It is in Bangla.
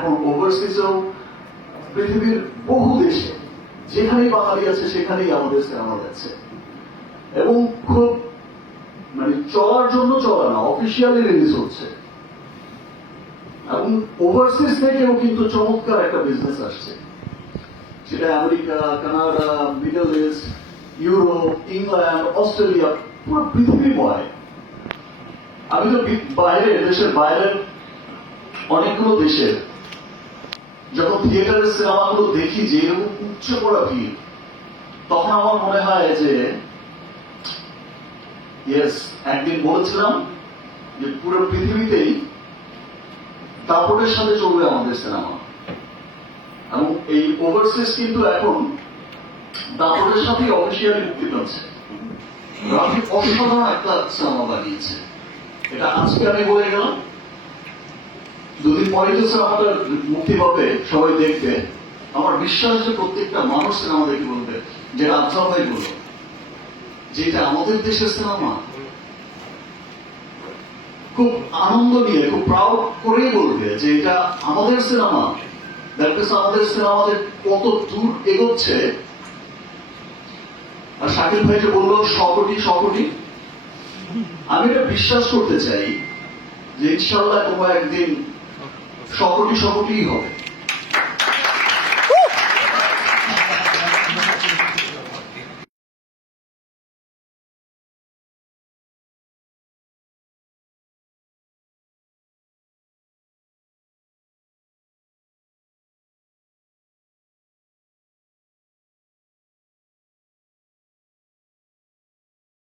এখন ওভারসিজেও পৃথিবীর বহু দেশে যেখানেই বাঙালি আছে সেখানেই আমাদের সিনেমা যাচ্ছে, এবং খুব মানে চলার জন্য চলা না, অফিসিয়ালি রিলিজ হচ্ছে। এবং ওভারসিজ থেকেও কিন্তু চমৎকার একটা বিজনেস আসছে, সেটা America, Canada, middle east, Europe, England, Australia, পুরো পৃথিবীময়। আমি তো দেশের বাইরের অনেকগুলো দেশের যখন থিয়েটারের সিনেমাগুলো দেখি যে এরকম উচ্চ পড়া ভিড়, তখন আমার মনে হয় যে ইয়েস, একদিন বলেছিলাম যে পুরো পৃথিবীতেই দাপটের সাথে চলবে আমাদের সিনেমা, এবং এই ওভারসিজ কিন্তু এখন দাপটের সাথেই অফিসিয়ালি মুক্তি পাচ্ছে। রাফি অসাধারণ একটা সিনেমা বানিয়েছে, এটা আজকে আমি বলে গেলাম, দুদিন পরে যে সিনেমাটা মুক্তি পাবে সবাই দেখবে, আমার বিশ্বাস যে প্রত্যেকটা মানুষ সিনেমা দেখে বলবে, যেটা আফজাল ভাই বলল যে এটা আমাদের দেশের সিনেমা, খুব আনন্দ নিয়ে খুব প্রাউড করেই বলবে যে এটা আমাদের সিনেমা। দেখতেছে আমাদের সিনেমাদের কত দূর এগোচ্ছে। আর শাকিল ভাই যে বললো 100 কোটি, আমি এটা বিশ্বাস করতে চাই যে ইনশাল্লাহ কোনো একদিন 100 কোটি হবে।